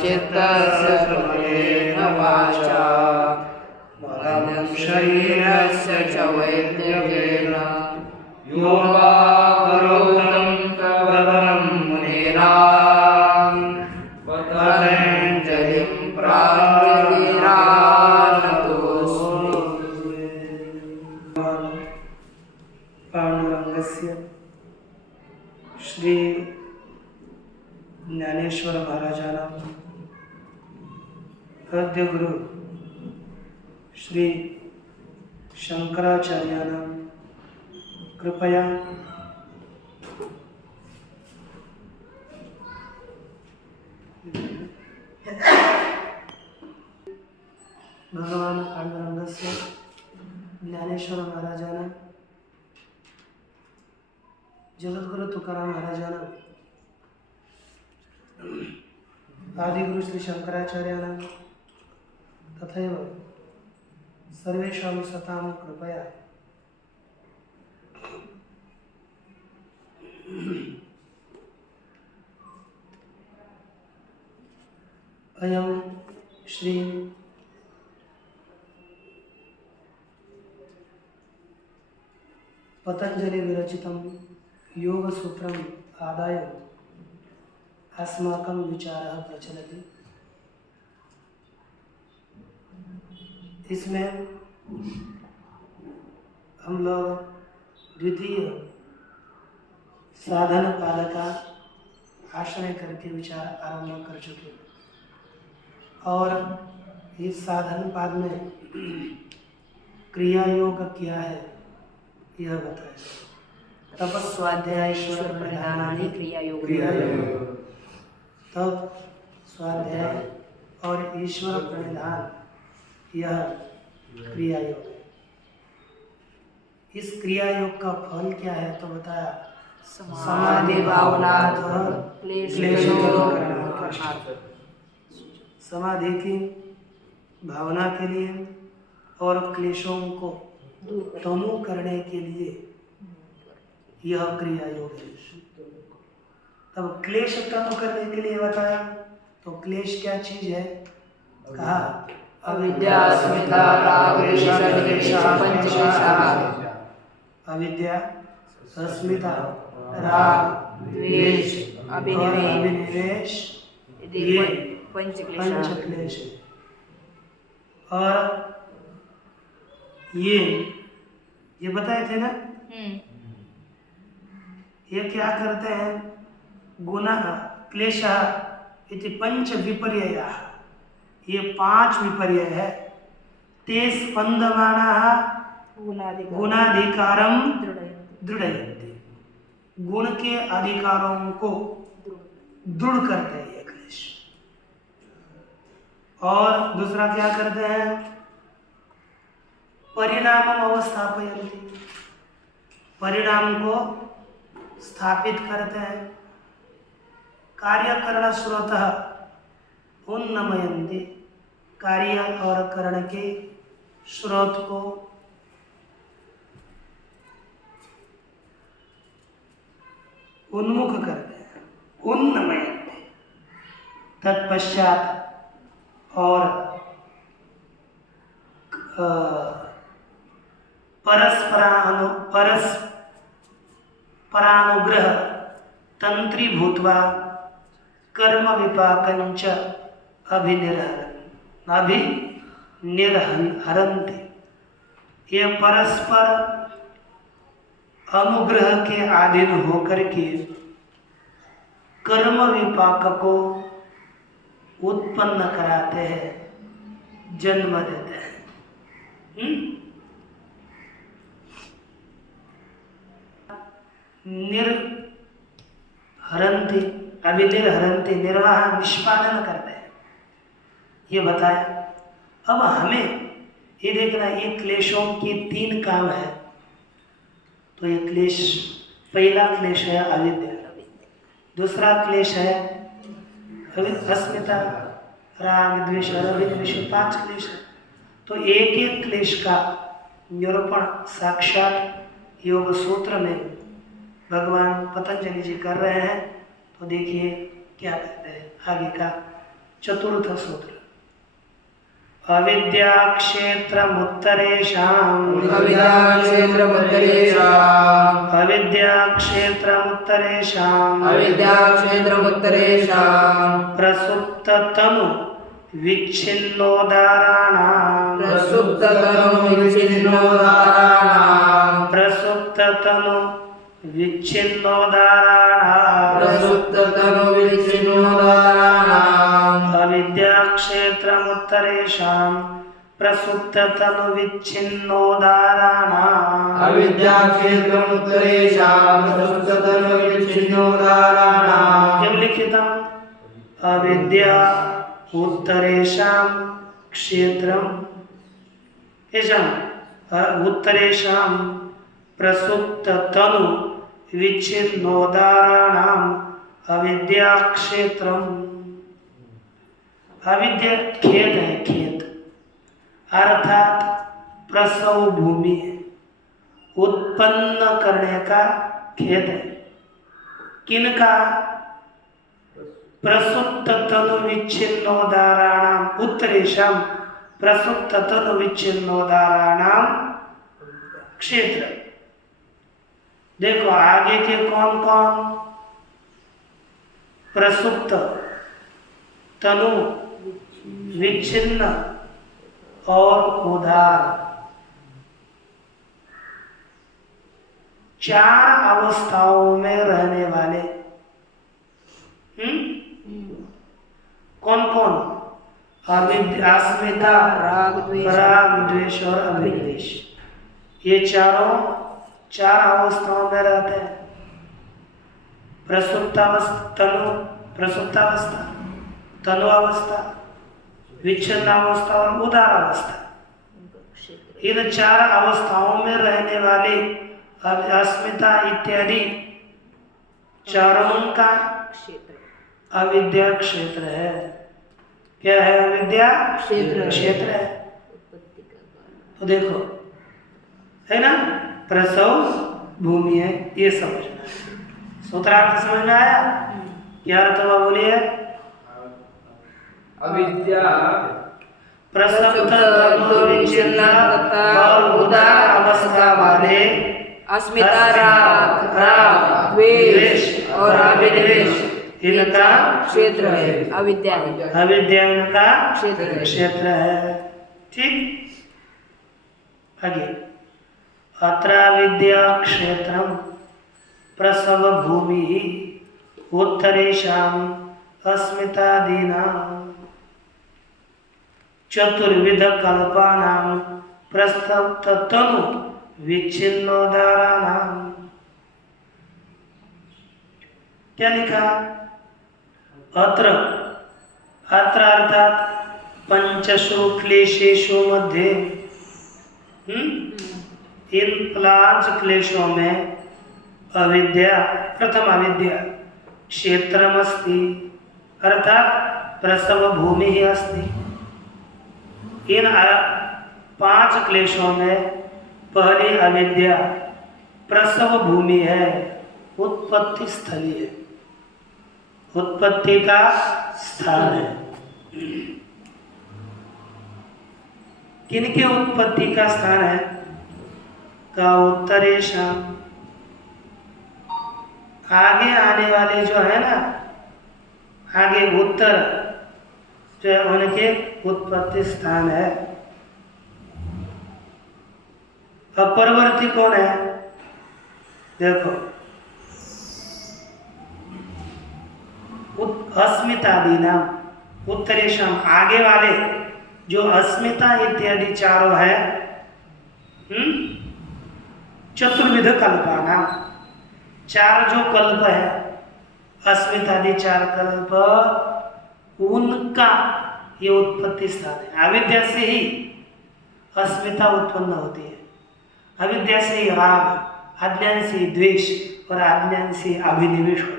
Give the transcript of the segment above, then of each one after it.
चित्तस्य प्रमदेन वाचा बलं शरीरस्य च वैद्यकेन योगावरोधं प्रवरं मुनीनां पतञ्जलिं प्राञ्जलिरानतोऽस्मि। पांडुरंगस्य श्री ज्ञानेश्वर महाराजानां आद्य गुरु श्री शंकराचार्याणां कृपया भगवान पांडुरंगस्य ज्ञानेश्वर महाराजानां जगद्गुरु तुकाराम महाराजानां आदिगुरु श्री शंकराचार्याणां तथैव सर्वेषां सतां कृपया अयं श्री पतंजलि विरचितं योगसूत्रम् आदाय अस्माकं विचारः प्रचलति। इसमें हम लोग द्वितीय साधन पाद का आश्रय करके विचार आरंभ कर चुके और इस साधन पाद में क्रिया योग क्या है यह बताया। तपस्वाध्याय ईश्वर प्रधानानि क्रिया योग, तप स्वाध्याय और ईश्वर प्रणिधान यह क्रिया योग है। इस क्रिया योग का फल क्या है तो बताया समाधि भावनार्थ क्लेशोपशमनार्थ। समाधि की भावना के लिए और क्लेशों को तनु करने के लिए यह क्रिया योग है। तब क्लेश तनु करने के लिए बताया तो क्लेश क्या चीज है कहा अविद्या अस्मिता राग द्वेष पंचक्लेशाः। अविद्या अस्मिता राग द्वेष अभिनिवेश ये पंचक्लेश है। और ये बताए थे ना ये क्या करते हैं गुना क्लेशः इति पंच विपर्ययः। ये 5 विपर्यय है। ते स्पंदमानः गुणाधिकारं दृढ़यन्ति। गुण के अधिकारों को दृढ़ करते हैं ये क्लेश। और दूसरा क्या करते हैं परिणामम अवस्थापयन्ति। परिणाम को स्थापित करते हैं। कार्यकरण स्रोतः उन्नमयन्ति। कार्य और करण के स्रोत को उन्मुख करते हैं उन्नमयन्ति। तत्पश्चात और परस्परानुग्रह तंत्री भूत्वा कर्म विपाकंच अभिनिर्हरन्ति। ये परस्पर अनुग्रह के अधीन होकर के कर्म विपाक को उत्पन्न कराते हैं जन्म देते हैं। निर्हरन्ति अभिनिर्हरन्ति निर्वाह निष्पादन करते हैं ये बताया। अब हमें ये देखना ये क्लेशों के 3 काम है। तो ये क्लेश पहला क्लेश है अविद्या। दूसरा क्लेश है अस्मिता राग द्वेष अभिनिवेश 5 क्लेश है। तो एक एक क्लेश का निरूपण साक्षात योग सूत्र में भगवान पतंजलि जी कर रहे हैं। तो देखिए क्या कहते हैं आगे का चतुर्थ सूत्र अविद्या क्षेत्रमुत्तरेषाम् अविद्याक्षेत्रमुत्तरेषाम् अविद्याक्षेत्रमुत्तरेषाम् प्रसुप्ततनु विच्छिन्नोदाराणाम् प्रसुप्ततनु विच्छिन्नोदाराणाम् अविद्याक्षेत्रमुत्तरेषाम् प्रसुप्ततनुविच्छिन्नोदाराणाम् किं लिखितम् अविद्या उत्तरेषाम् क्षेत्रम् उत्तरेषाम् प्रसुप्ततनु विच्छिन्नोदाराणाम् अविद्या क्षेत्रम् अविद्या खेत है, खेत अर्थात प्रसव भूमि है, उत्पन्न करने का खेत है। किनका? प्रसुप्त तनु विच्छिन्नोदाराणाम उत्तरेषाम प्रसुप्त तनु विच्छिन्नोदाराणाम क्षेत्र। देखो आगे के कौन कौन? प्रसुप्त तनु विच्छिन्न और उदार, चार अवस्थाओं में रहने वाले। कौन कौन? अस्मिता, राग, द्वेष और अभिनिवेश। ये चारों चार अवस्थाओं में रहते हैं। प्रसुप्तावस्था, तनु अवस्था, विच्छिन्न अवस्था और उदार अवस्था। इन चार अवस्थाओं में रहने वाले अस्मिता इत्यादि चारों का अविद्या क्षेत्र है। क्या है? अविद्या क्षेत्र है। तो देखो है ना, प्रसव भूमि है, ये समझना है। सूत्रार्थ समझ में आया? क्या अर्थ हुआ बोलिए? अविद्या प्रसुप्त तनु विच्छिन्न और उदार अवस्था वाले अस्मिता, राग, द्वेष और अभिनिवेश इनका क्षेत्र है। अविद्या इनका क्षेत्र है। ठीक, आगे अत्र विद्या क्षेत्रम प्रसव भूमि उत्तरेषाम् अस्मितादीनां चतुर्विध कल्पानां प्रसुप्त तनु विच्छिन्नोदाराणां। क्या लिखा? अत्र अर्थात पंचसु क्लेशेषु मध्ये, इन 5 क्लेशों में अविद्या, प्रथम अविद्या क्षेत्रमस्ति अर्थात प्रसव भूमि ही अस्ति। इन 5 क्लेशों में पहली अविद्या प्रसव भूमि है, उत्पत्ति स्थली है, उत्पत्ति का स्थान है। किनके उत्पत्ति का स्थान है? का उत्तरेषाम, आगे आने वाले जो है ना, आगे उत्तर जो है उनके उत्पत्ति स्थान है। अपरवर्ती कौन है? देखो अस्मितादीना उत्तरेषाम, आगे वाले जो अस्मिता इत्यादि चारों है, चतुर्विध कल्पाना, चार जो कल्प है, अस्मितादि 4 कल्प, उनका ये उत्पत्ति स्थान है। अविद्या से ही अस्मिता उत्पन्न होती है, अविद्या से ही राग, अज्ञान से द्वेष और अज्ञान से अभिनिवेश होता है।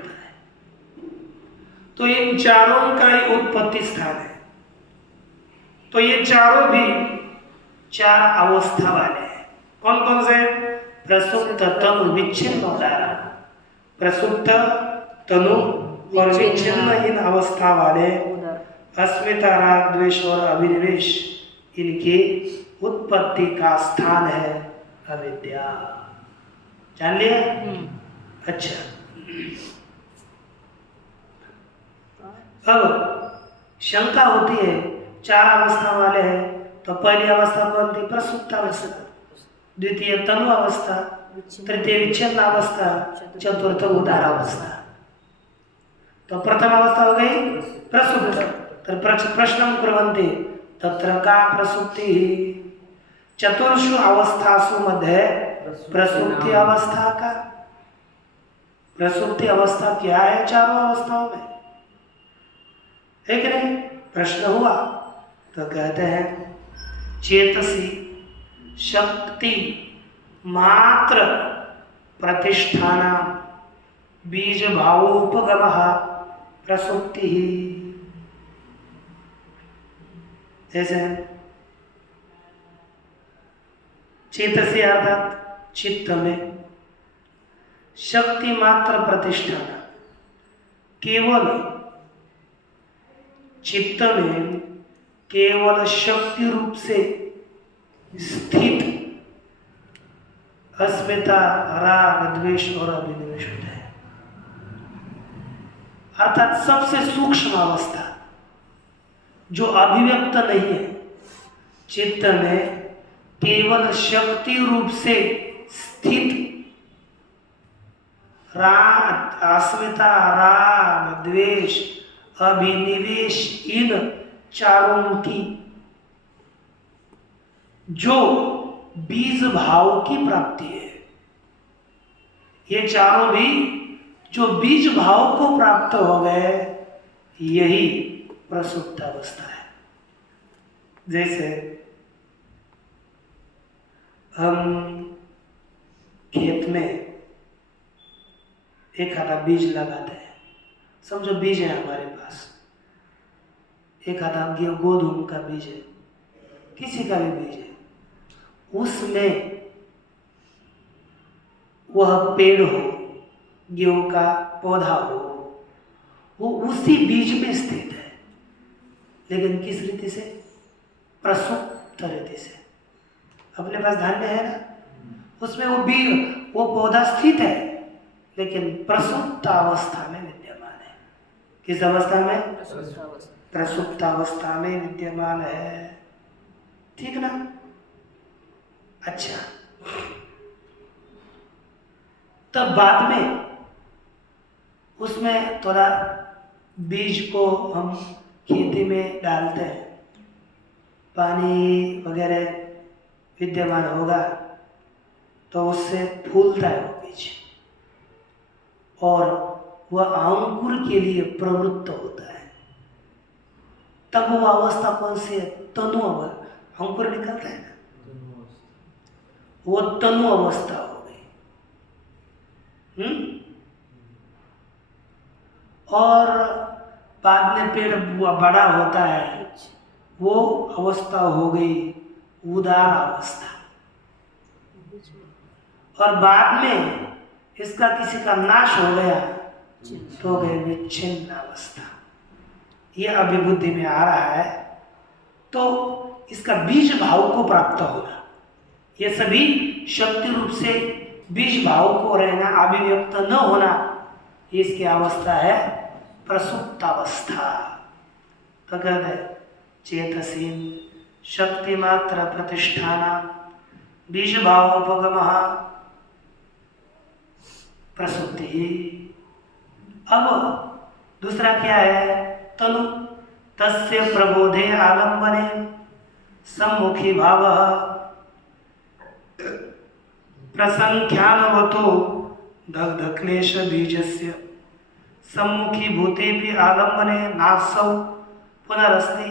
तो इन चारों का ही उत्पत्ति स्थान है। तो ये चारों भी 4 अवस्था वाले हैं। कौन कौन से? प्रसुप्त तनु विच्छिन्न उदारा, प्रसुप्त तनु और विच्छिन्न इन अवस्था वाले अस्मिता, राग, द्वेष और अभिनिवेश, इनकी उत्पत्ति का स्थान है अविद्या। जान लिया? अच्छा, अब शंका होती है, 4 अवस्था वाले हैं, तो पहली अवस्था कौन थी? प्रसुप्तावस्था, द्वितीय तनु अवस्था, तृतीय विच्छिन्न अवस्था, चतुर्थ उदार अवस्था। तो प्रथम अवस्था हो गई प्रसुप्त। तो प्रश्न कुर्वन्ति तत्र का प्रसुप्ति? चतुर्षु अवस्थासु मध्ये प्रसुप्ति अवस्था का। प्रसुप्ति अवस्था क्या है 4 अवस्थाओं में? एक नहीं प्रश्न हुआ तो कहते हैं चेतसी शक्ति मात्र प्रतिष्ठान बीज भावोपगम प्रसुप्ति। जैसे चेतसी अर्थात चित्त में शक्ति मात्र प्रतिष्ठान, केवल चित्त में केवल शक्ति रूप से स्थित अस्मिता, राग, द्वेष और अभिनिवेश होता है। अर्थात सबसे सूक्ष्म अवस्था जो अभिव्यक्त नहीं है, चित्त में केवल शक्ति रूप से स्थित राग, अस्मिता, राग, द्वेष, अभिनिवेश, इन चारों की जो बीज भाव की प्राप्ति है, ये चारों भी जो बीज भाव को प्राप्त हो गए, यही प्रसुप्त अवस्था है। जैसे हम खेत में एक आधा बीज लगाते हैं, समझो बीज है हमारे पास, एक आधा गोधूम का बीज है, किसी का भी बीज है, उसमें वह पेड़ हो, गेहूं का पौधा हो, वो उसी बीज में स्थित है, लेकिन किस रीति से? प्रसुप्त रीति से। अपने पास धान्य है ना, उसमें वो बीज, वो पौधा स्थित है, लेकिन प्रसुप्त अवस्था में विद्यमान है। किस अवस्था में? प्रसुप्त अवस्था में विद्यमान है। ठीक ना? अच्छा, तब बाद में उसमें थोड़ा बीज को हम खेती में डालते हैं, पानी वगैरह विद्यमान होगा तो उससे फूलता है वो बीज और वह अंकुर के लिए प्रवृत्त होता है। तब वो अवस्था कौन सी है? तनु अवस्था। अंकुर निकलता है ना, वो तनु अवस्था हो गई। और बाद में पेड़ बड़ा होता है, वो अवस्था हो गई उदार अवस्था। और बाद में इसका किसी का नाश हो गया तो हो गई विच्छिन्न अवस्था। यह अभिबुद्धि में आ रहा है, तो इसका बीज भाव को प्राप्त होना, ये सभी शक्ति रूप से बीज भाव को रहना, अभिव्यक्त न होना, इसकी अवस्था है प्रसुप्त अवस्था। तो कहते चेतसी शक्ति मात्र प्रतिष्ठान बीज भावोपगम प्रसुप्ति। अब दूसरा क्या है? तनु तस्य प्रबोधे आलम्बने सम्मुखी भाव प्रसंख्यानवतो दग्ध क्लेश बीजस्य सम्मुखी भूते भी आलम्बने नासौ पुनरस्ति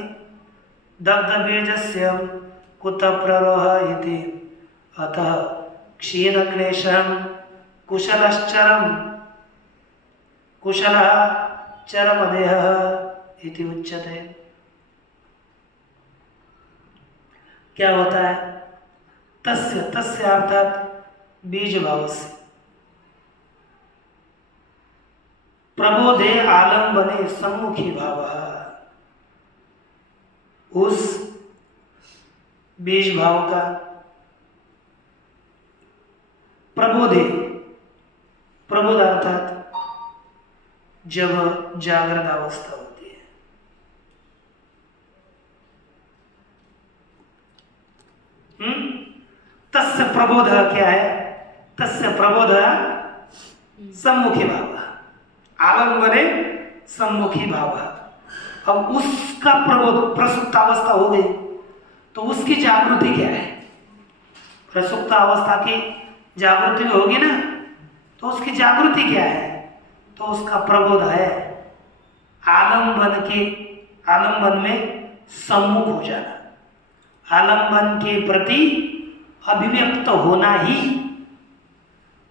दग्ध बीजस्य कुत प्ररोह इति अतः क्षीण क्लेशं कुशलश्चरम कुशलः चरमदेहः इति उच्यते। क्या होता है? तस्य, तस्य अर्थात बीज भाव से, प्रबोधे आलम्बने सम्मुखी भाव, उस बीज भाव का प्रबोधे, प्रबोध अर्थात जब जागृत अवस्था होती है। तस्य प्रबोध क्या है? तस्य प्रबोध सम्मुखी भाव, आलम्बने सम्मुखी भाव। अब उसका प्रबोध, प्रसुप्त अवस्था हो गई तो उसकी जागृति क्या है? प्रसुप्त अवस्था की जागृति होगी ना, तो उसकी जागृति क्या है? तो उसका प्रबोध है आलम्बन में सम्मुख हो जाना, आलम्बन के प्रति अभिव्यक्त होना ही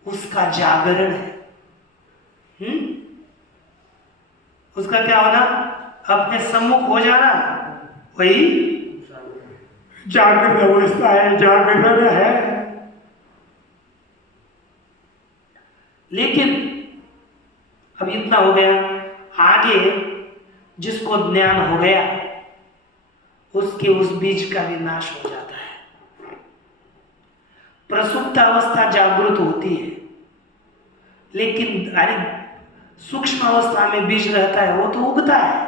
उसका जागरण है। उसका क्या होना? अपने सम्मुख हो जाना, वही जागृत अवस्था है, जागरण है। लेकिन अब इतना हो गया, आगे जिसको ज्ञान हो गया उसके उस बीज का भी नाश हो जाता है। प्रसुप्त अवस्था जागृत होती है, लेकिन अरे सूक्ष्म अवस्था में बीज रहता है, वो तो उगता है,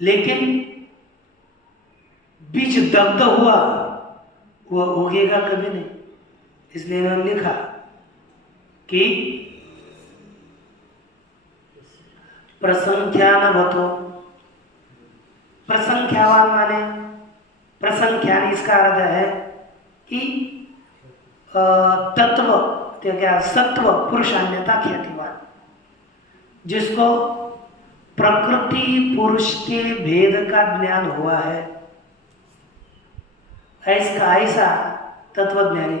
लेकिन बीज दग्ध हुआ वो उगेगा कभी नहीं। इसलिए उन्होंने लिखा कि प्रसंख्यानवतो, प्रसंख्यावान माने प्रसंख्यान, इसका अर्थ है कि तत्व क्या, सत्व पुरुषान्यता ख्यातिवान, जिसको प्रकृति पुरुष के भेद का ज्ञान हुआ है, ऐसा तत्वज्ञानी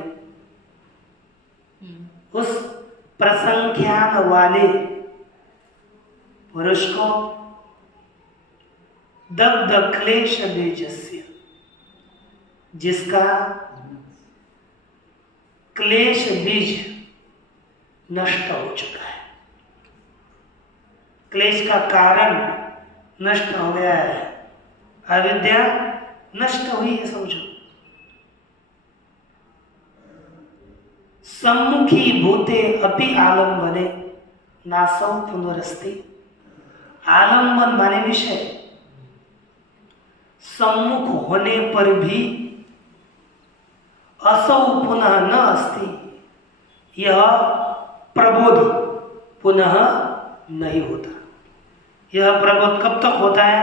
उस प्रसंख्यान वाले पुरुष को दग्ध क्लेश बीजस्य, जिसका क्लेश बीज नष्ट हो चुका है, क्लेश का कारण नष्ट हो गया है, अविद्या नष्ट हुई है, समझो। सम्मुखी भूते अपि आलम्बने नासौ पुनरस्ति। आलम्बन माने विषय, सम्मुख होने पर भी असौ पुनः न अस्ति, यह प्रबोध पुनः नहीं होता। यह प्रबोध कब तक होता है?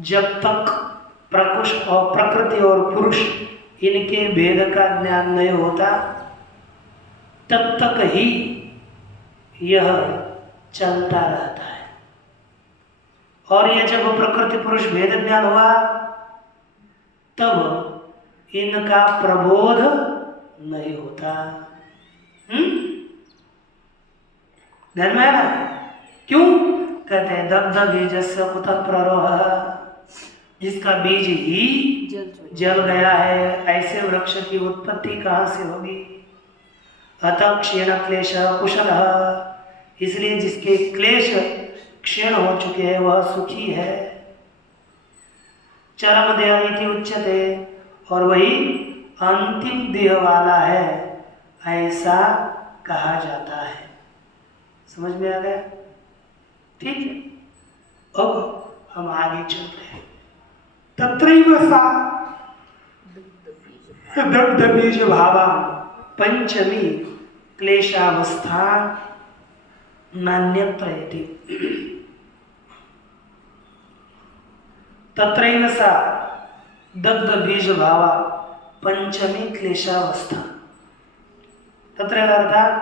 जब तक प्रकृति और पुरुष इनके भेद का ज्ञान नहीं होता, तब तक ही यह चलता रहता है। और यह जब प्रकृति पुरुष भेद ज्ञान हुआ, तब इनका प्रबोध नहीं होता। ध्यान में है ना? क्यों? कहते हैं दग्ध बीजस्य कुतः प्ररोह, जिसका बीज ही जल गया है, ऐसे वृक्ष की उत्पत्ति कहाँ से होगी? अतः क्षीण क्लेश कुशल, इसलिए जिसके क्लेश क्षीण हो चुके हैं वह सुखी है। चरम देह इति उच्यते, और वही अंतिम देह वाला है, ऐसा कहा जाता है। समझ में आ गया? ठीक है, अब हम आगे चलते हैं। तत्रैव सा दग्ध बीज भावा पंचमी क्लेशावस्था नान्यत्र इति। तत्रैव सा दग्ध बीज भावा पंचमी क्लेशावस्था। तत्रैव अर्थात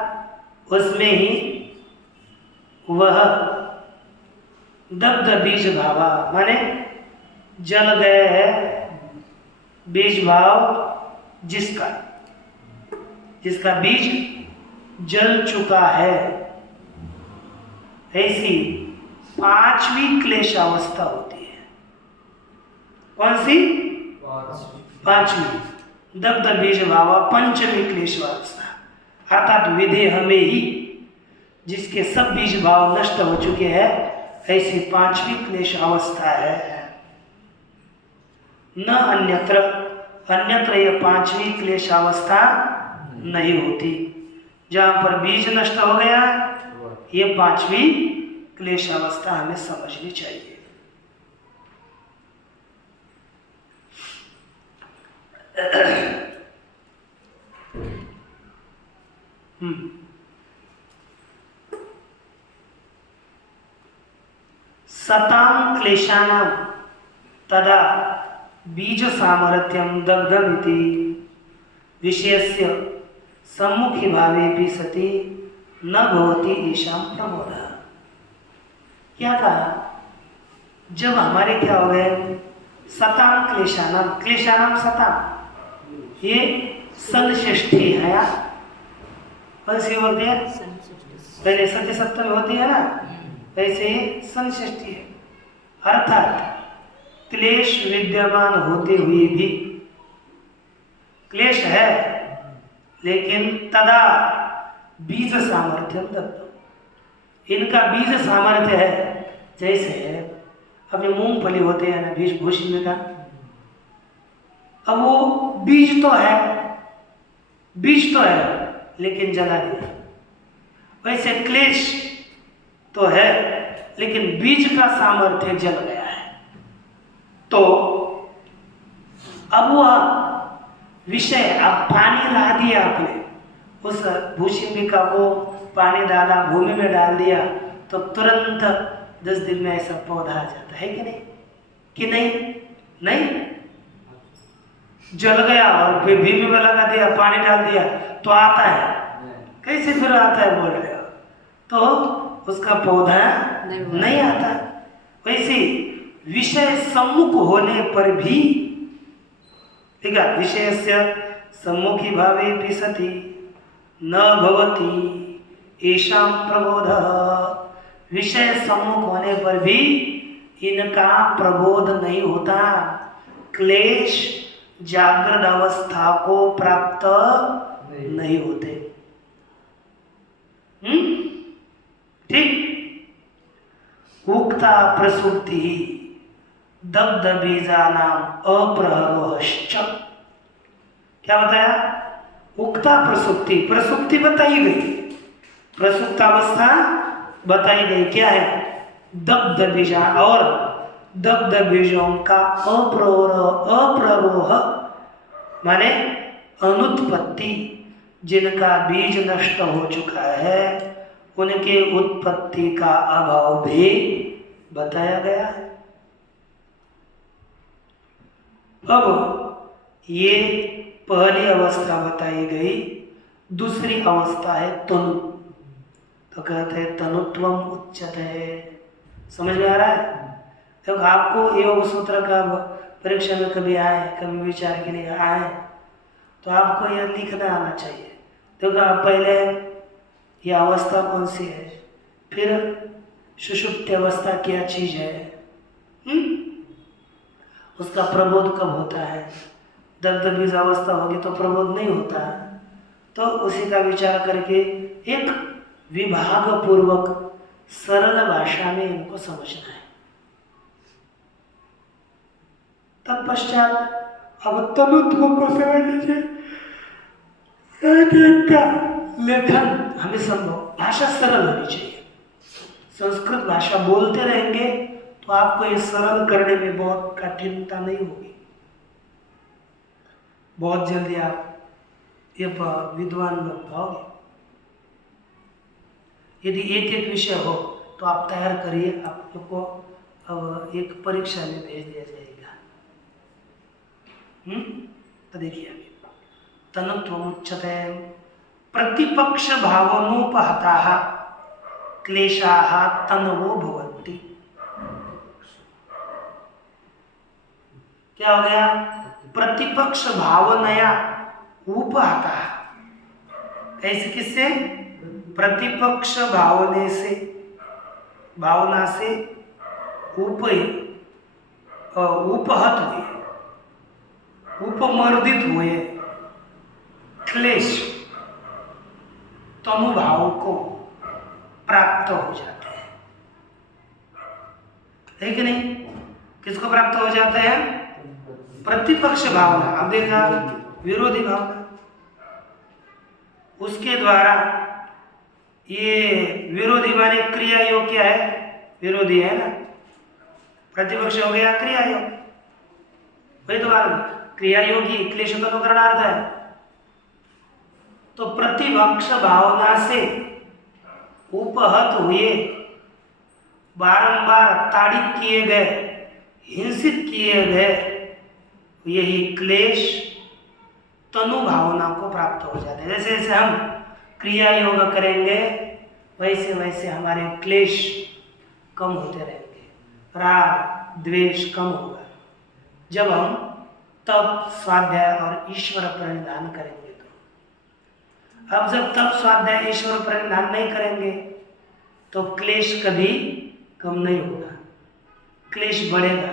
उसमें ही वह दग्ध बीज भावा माने जल गए है बीज भाव, जिसका बीज जल चुका है, ऐसी पांचवी क्लेश अवस्था होती है। कौन सी? पांचवी। दग्ध बीज भावा पंचमी क्लेश अवस्था, अर्थात विदेह में ही जिसके सब बीज भाव नष्ट हो चुके हैं, ऐसी पांचवी क्लेश अवस्था है। न अन्यत्र, अन्यत्र ये पांचवी क्लेशावस्था नहीं होती। जहाँ पर बीज नष्ट हो गया ये पांचवी क्लेशावस्था हमें समझनी चाहिए। सतां क्लेशानां तदा बीज सामर्थ्यं दग्धमिति विषयस्य सम्मुखी भावेपि सति न भवति ईशान प्रबोधः। क्या कहा? जब हमारे क्या हो गए सतां क्लेशानां, क्लेशानां सतां, ये संषष्ठी है यार, कौन सी होती है? पहले सत्य सप्तमी होती है ना, वैसे ये संषष्ठी है। अर्थात क्लेश विद्यमान होते हुए भी, क्लेश है लेकिन तदा बीज सामर्थ्य दत्त, इनका बीज सामर्थ्य है। जैसे अपने मूंगफली होते हैं ना, बीज भूषण का, अब वो बीज तो है, बीज तो है लेकिन जला दिया। वैसे क्लेश तो है लेकिन बीज का सामर्थ्य जल गया है। तो अब वह विषय, अब पानी ला दिया आपने, उस भूषिका को पानी डाला, भूमि में डाल दिया, तो तुरंत 10 दिन में ऐसा पौधा आ जाता है कि नहीं? कि नहीं? नहीं, जल गया और फिर भूमि में लगा दिया, पानी डाल दिया तो आता है। कैसे फिर आता है बोल रहे हो? तो उसका पौधा नहीं आता। वैसे विषय सम्मुख होने पर भी, ठीक है, विषय से सम्मुखी भावे भी सति न भवति ईशान प्रबोध। विषय सम्मुख होने पर भी इनका प्रबोध नहीं होता, क्लेश जागृत अवस्था को प्राप्त नहीं होते। ठीक। उक्ता प्रसुप्ति दग्ध बीजानाम अप्रहरोश्च। क्या बताया? उक्ता प्रसुप्ति, प्रसुप्ति बताई गई, प्रसुप्तावस्था बताई गई। क्या है? दग्ध बीजा, और दग्ध बीजों का अप्ररोह माने अनुत्पत्ति, जिनका बीज नष्ट हो चुका है उनके उत्पत्ति का अभाव भी बताया गया है। अब ये पहली अवस्था बताई गई। दूसरी अवस्था है तनु, तो कहते हैं तनुत्वम उच्यते। समझ में आ रहा है? तो आपको योग सूत्र का परीक्षा में कभी आए, कभी विचार के लिए आए, तो आपको यह लिखना आना चाहिए। तो पहले यह अवस्था कौन सी है, फिर सुषुप्ति अवस्था क्या चीज है, उसका प्रबोध कब होता है। दग्ध बीज अवस्था होगी तो प्रबोध नहीं होता, तो उसी का विचार करके एक विभाग पूर्वक सरल भाषा में इनको समझना है। तत्पश्चात अब तनुत्व को समझ लीजिए। का लेखन हमें संभव, भाषा सरल होनी चाहिए। संस्कृत भाषा बोलते रहेंगे तो आपको ये सरल करने में बहुत कठिनता नहीं होगी, बहुत जल्दी आप ये विद्वान बन पाओगे। यदि एक एक विषय हो तो आप तैयार करिए, आप लोग को अब एक परीक्षा में भेज दिया जाएगा। तो देखिए अभी तनुत्वमुच्यते प्रतिपक्ष भावनोपहताः क्लेशाः तनवो भवन्ति। क्या हो गया? प्रतिपक्ष भावनया उपहता। कैसे? किससे? प्रतिपक्ष भावने से, भावना से उपहत हुए, उपमर्दित हुए क्लेश तनुभाव को प्राप्त हो जाते हैं, है कि नहीं? किसको प्राप्त हो जाते हैं? प्रतिपक्ष भावना, अब देखा विरोधी भावना, उसके द्वारा ये विरोधी माने क्रिया योग क्या है? विरोधी है ना, प्रतिपक्ष हो गया क्रिया योग, वही तो बात, क्रिया योगी क्लेश अनुकरणार्थ है। तो प्रतिपक्ष भावना से उपहत हुए, बारंबार ताड़ित किए गए, हिंसित किए गए, यही क्लेश तनु भावना को प्राप्त हो जाते हैं। जैसे जैसे हम क्रिया योग करेंगे वैसे वैसे हमारे क्लेश कम होते रहेंगे, राग द्वेष कम होगा। जब हम तप स्वाध्याय और ईश्वर प्रणिधान करेंगे तो, अब जब तप स्वाध्याय ईश्वर प्रणिधान नहीं करेंगे तो क्लेश कभी कम नहीं होगा, क्लेश बढ़ेगा।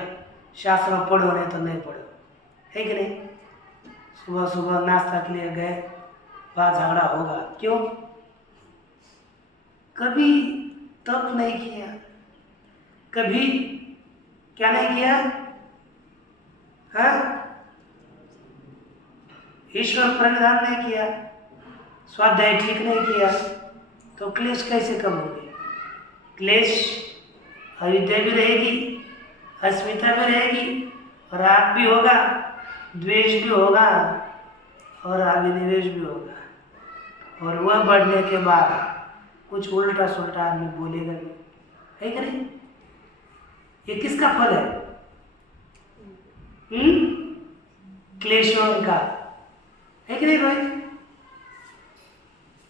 शास्त्र पढ़ो नहीं तो नहीं पढ़ो, है कि नहीं? सुबह सुबह नाश्ता के लिए गए, वहाँ झगड़ा होगा, क्यों? कभी तप नहीं किया, कभी क्या नहीं किया, हाँ, ईश्वर प्रणिधान नहीं किया, स्वाध्याय ठीक नहीं किया, तो क्लेश कैसे कम होंगे? क्लेश, अविद्या भी रहेगी, अस्मिता भी रहेगी, राग भी होगा, द्वेष भी होगा और अभिनिवेश भी होगा, और वह बढ़ने के बाद कुछ उल्टा सुल्टा आदमी बोलेगा भी, है कि नहीं? ये किसका फल है? क्लेशों का, है कि नहीं रोहित?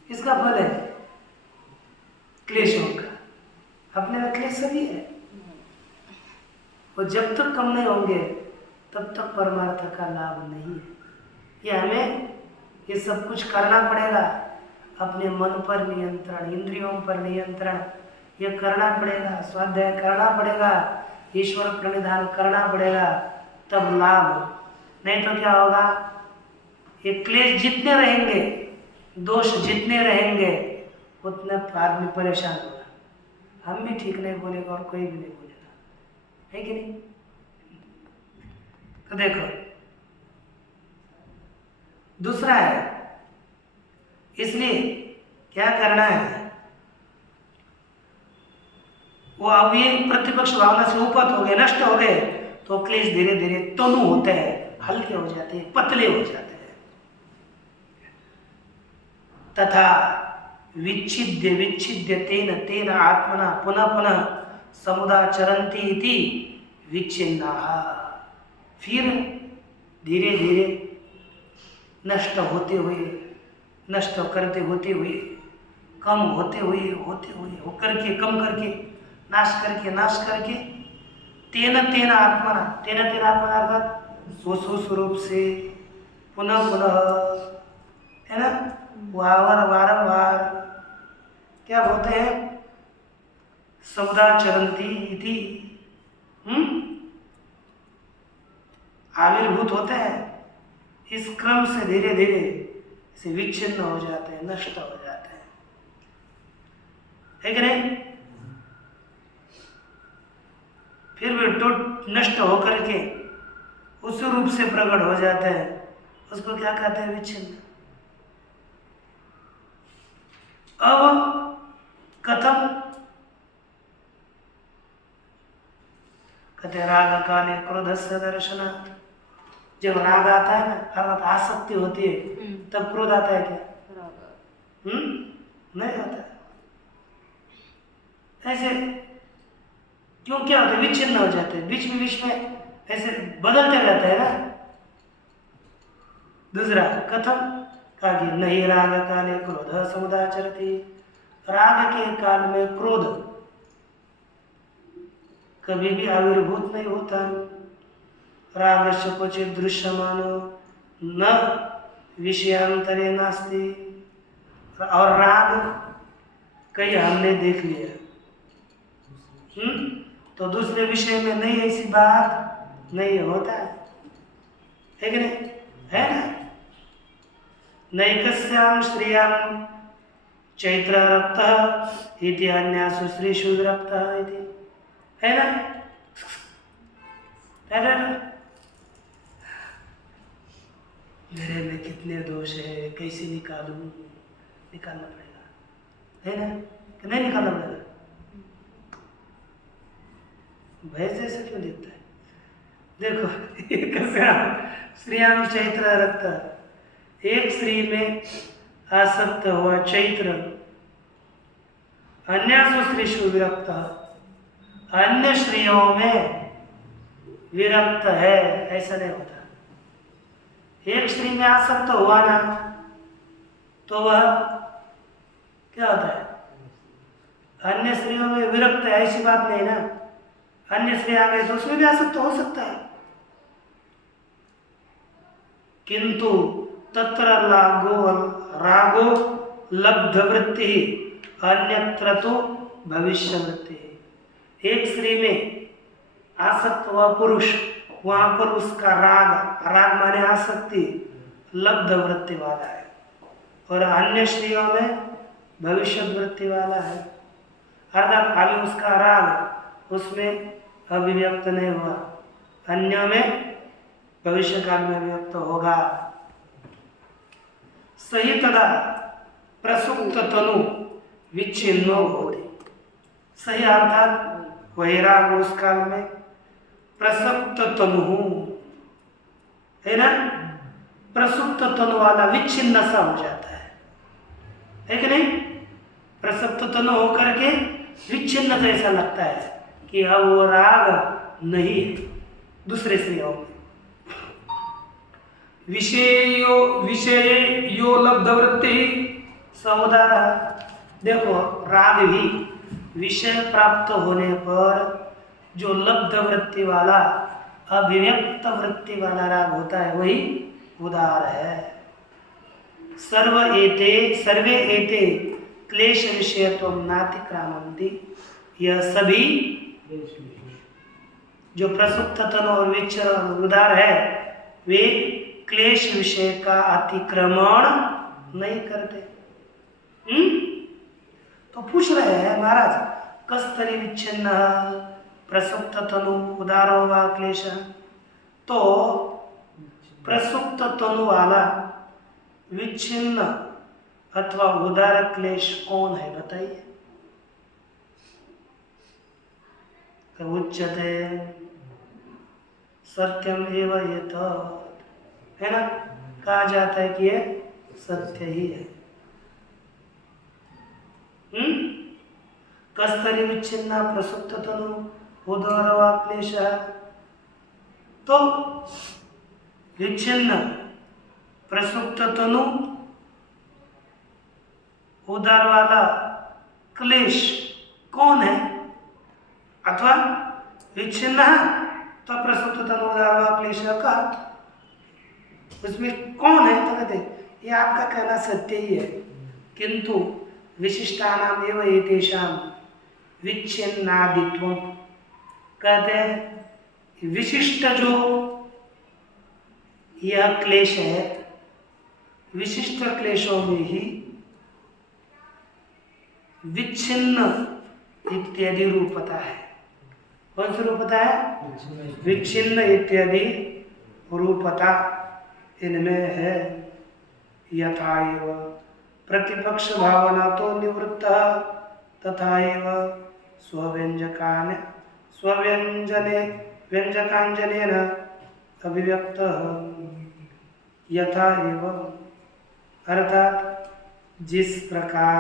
किसका फल है? क्लेशों का। अपने में क्लेश सभी है, और जब तक कम नहीं होंगे तब तक परमार्थ का लाभ नहीं है। ये हमें ये सब कुछ करना पड़ेगा, अपने मन पर नियंत्रण, इंद्रियों पर नियंत्रण ये करना पड़ेगा, स्वाध्याय करना पड़ेगा, ईश्वर प्रणिधान करना पड़ेगा, तब लाभ। नहीं तो क्या होगा? ये क्लेश जितने रहेंगे, दोष जितने रहेंगे, उतना आदमी परेशान होगा। हम भी ठीक नहीं बोलेगा और कोई भी नहीं बोलेगा, है कि नहीं? तो देखो, दूसरा है, इसलिए क्या करना है? वो अब ये प्रतिपक्ष भावना से उपहत हो गए, नष्ट हो गए, तो क्लेश धीरे धीरे तनु होते हैं, हल्के हो जाते हैं, पतले हो जाते हैं। तथा विच्छिद्य विच्छिद्य तेन तेन आत्मना पुनः पुनः समुदाचरन्ति इति विच्छिन्नाः, फिर धीरे धीरे नष्ट होते हुए, नष्ट करते होते हुए, कम होते हुए, होकर के, कम करके, नाश करके, तेन तेन आत्मना, तेन तेन आत्मना अर्थात स्वस्वरूप से पुनः पुनः, है ना, वारंवार क्या बोलते हैं? समुदाचरन्ति इति, आविर्भूत होते हैं। इस क्रम से धीरे धीरे से विच्छिन्न हो जाते हैं, नष्ट हो जाते हैं, है कि नहीं? फिर भी टूट नष्ट होकर के उस रूप से प्रकट हो जाते हैं, उसको क्या कहते हैं? विच्छिन्न। अब कथम? कहते राग काले क्रोधस्य दर्शनात्, जब राग आता है ना, अर्थात आसक्ति होती है, तब क्रोध आता है क्या? नहीं आता। ऐसे क्यों, क्या होता है? विच्छिन्न हो जाते हैं, बीच में ऐसे बदलते रहते हैं ना। दूसरा कथम? कहा कि नहीं राग काले क्रोध समुदाचरति, राग के काल में क्रोध कभी भी आविर्भूत नहीं होता। रागस्य क्वचित् दृश्यमानो न विषयांतरे नास्ति, और राग कहीं हमने देख लिया, तो दूसरे विषय में नहीं, ऐसी बात नहीं होता है कि नहीं? है ना? नैकस्यां श्रियां चैत्र रक्तः इति अन्यासु श्रीषु रक्तः इति, है ना? मेरे में कितने दोष है, कैसे निकालूं? निकालना पड़ेगा, है ना? कि नहीं निकालना पड़ेगा? भय जैसे क्यों देता है? देखो एक श्रीयाम चैत्र रक्त, एक स्त्री में आसक्त हुआ चैत्र, अन्यासु स्त्रीषु विरक्त, अन्य स्त्रियों में विरक्त है, ऐसा नहीं होता। एक स्त्री में आसक्त हुआ ना तो वह क्या होता है? अन्य स्त्रियों में विरक्त है, ऐसी बात नहीं ना। अन्य स्त्री आ गए तो उसमें भी आसक्त हो सकता है, किंतु तत्र रागो लब्ध वृत्ति, अन्यत्र तो भविष्य वृत्ति। एक स्त्री में आसक्त हुआ पुरुष, वहां पर उसका राग माने आसक्ति लब्ध वृत्ति वाला है, और अन्य स्त्रियों में भविष्य वृत्ति वाला है। अर्थात अभी उसका राग उसमें अभिव्यक्त नहीं हुआ, अन्य में भविष्य काल में अभिव्यक्त होगा। सही तदा प्रसुप्त तनु विच्छिन्नो होते। सही अर्थात वैराग उस काल में प्रसुप्त तनु है ना, प्रसुप्त तनु वाला विच्छिन्न सा हो जाता है कि नहीं? प्रसुप्त तनु होकर के विच्छिन्न जैसा लगता है कि अब वो राग नहीं है दूसरे स्त्रियों में। विषय यो लब्ध वृत्ति समुदाय। देखो राग भी विषय प्राप्त होने पर जो लब्ध वृत्ति वाला अभिव्यक्त वृत्ति वाला राग होता है वही उदार है। सर्वे एते क्लेश विषयत्वं नातिक्रामन्ति। यह सभी जो प्रसुप्त तनु और विच्छर और उदार है वे क्लेश विषय का अतिक्रमण नहीं करते। तो पूछ रहे हैं महाराज, कस्तरी विच्छिन्न प्रसुप्त तनु उदारो वा क्लेश। तो प्रसुप्त तनु वाला विच्छिन्न अथवा उदार क्लेश कौन है बताइए? उच्यते सत्यम एव एतत्, है ना? कहा जाता है कि ये सत्य ही है। कस्तरी विच्छिन्ना प्रसुप्त तनु उदारो वा क्लेश। तो विच्छिन्न प्रसुप्त तनु उदार वाला क्लेश कौन है? अथवा विच्छिन्न तो प्रसुप्त तनु उदार वाला क्लेश का उसमें कौन है? तो कहते ये आपका कहना सत्य ही है, किंतु विशिष्टानाम एवं एतेषाम विच्छिन्नादित्वम। कहते हैं विशिष्ट जो यह क्लेश है, विशिष्ट क्लेशों में ही विच्छिन्न इत्यादि रूपता है। कौन सी रूपता है? विच्छिन्न इत्यादि रूपता इनमें है। यथा एव प्रतिपक्ष भावना तो निवृत्त तथा एव व्यंजकांजनेन अभिव्यक्त। यथा एव अर्थात जिस प्रकार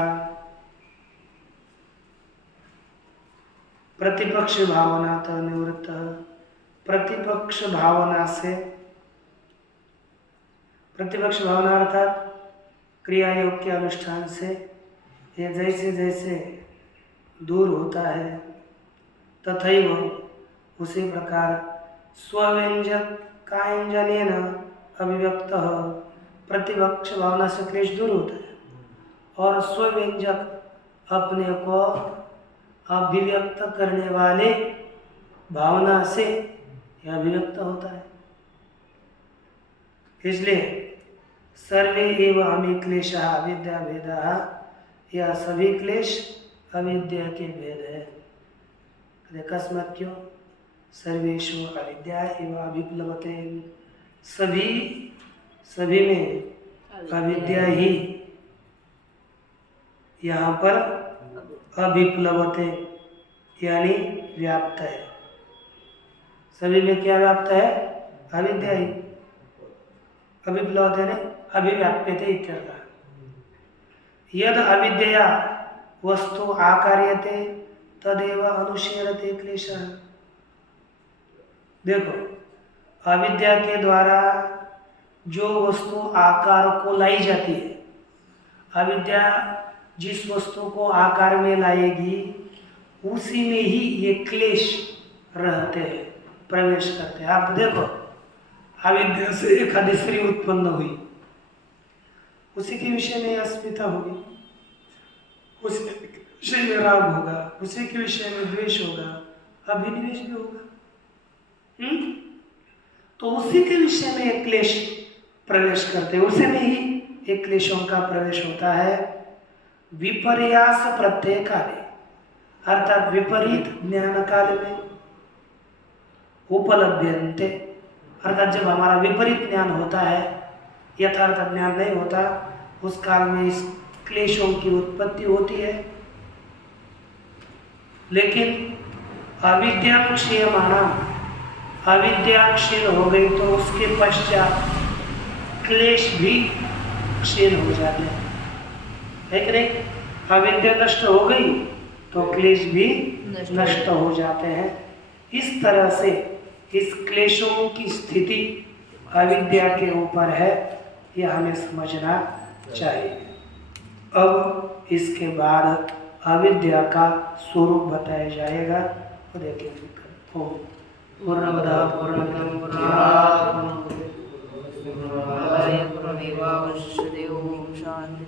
प्रतिपक्ष भावना तो निवृत्त, प्रतिपक्ष भावना से, प्रतिपक्ष भावना अर्थात क्रिया योग के अनुष्ठान से ये जैसे जैसे दूर होता है तथैव उसी प्रकार स्वव्यंजक कायंजनेन अभिव्यक्त। प्रतिपक्ष भावना से क्लेश दूर होता है और स्वव्यंजक अपने को अभिव्यक्त करने वाले भावना से यह अभिव्यक्त होता है। इसलिए सर्वे एव अमी क्लेश अविद्या भेदा, यह सभी क्लेश अविद्या के भेद है। अकस्मात क्यों? सर्वेषु अविद्या एव अभिप्लवते। सभी सभी में अविद्या ही यहाँ पर अभिप्लवते यानी व्याप्त है। सभी में क्या व्याप्त है? अविद्या ही। अभिप्लवते ने अभिव्याप्यते इत्यर्थः। यद अविद्या वस्तु आकार्यते तदेव अनुशीलते क्लेशः। देखो, अविद्या के द्वारा जो वस्तु आकार को लाई जाती है, अविद्या जिस वस्तु को आकार में लाएगी उसी में ही ये क्लेश रहते हैं, प्रवेश करते हैं। आप देखो, अविद्या से एक स्त्री उत्पन्न हुई, उसी के विषय में अस्मिता होगी, उसी के विषय में राग होगा, उसी के विषय में द्वेष होगा, अभिनिवेश भी होगा। तो उसी के विषय में एक क्लेश प्रवेश करते हैं, उसी में ही एक क्लेशों का प्रवेश होता है। विपर्यास प्रत्यय काले, अर्थात विपरीत ज्ञान काल में, उपलभ्यन्ते, अर्थात जब हमारा विपरीत ज्ञान होता है, यथार्थ ज्ञान नहीं होता, उस काल में इस क्लेशों की उत्पत्ति होती है। लेकिन अविद्या क्षीयमाणा, अविद्या क्षीण हो गई तो उसके पश्चात क्लेश भी क्षीण हो जाते हैं, है कि नहीं? अविद्या नष्ट हो गई तो क्लेश भी नष्ट हो जाते हैं। इस तरह से इस क्लेशों की स्थिति अविद्या के ऊपर है, यह हमें समझना चाहिए। अब इसके बाद अविद्या का स्वरूप बताया जाएगा, वो देखेंगे। पूर्णमदः पूर्णमिदं पूर्णात् पूर्णमुदच्यते पूर्णमेवावशिष्यते। ओम शांति।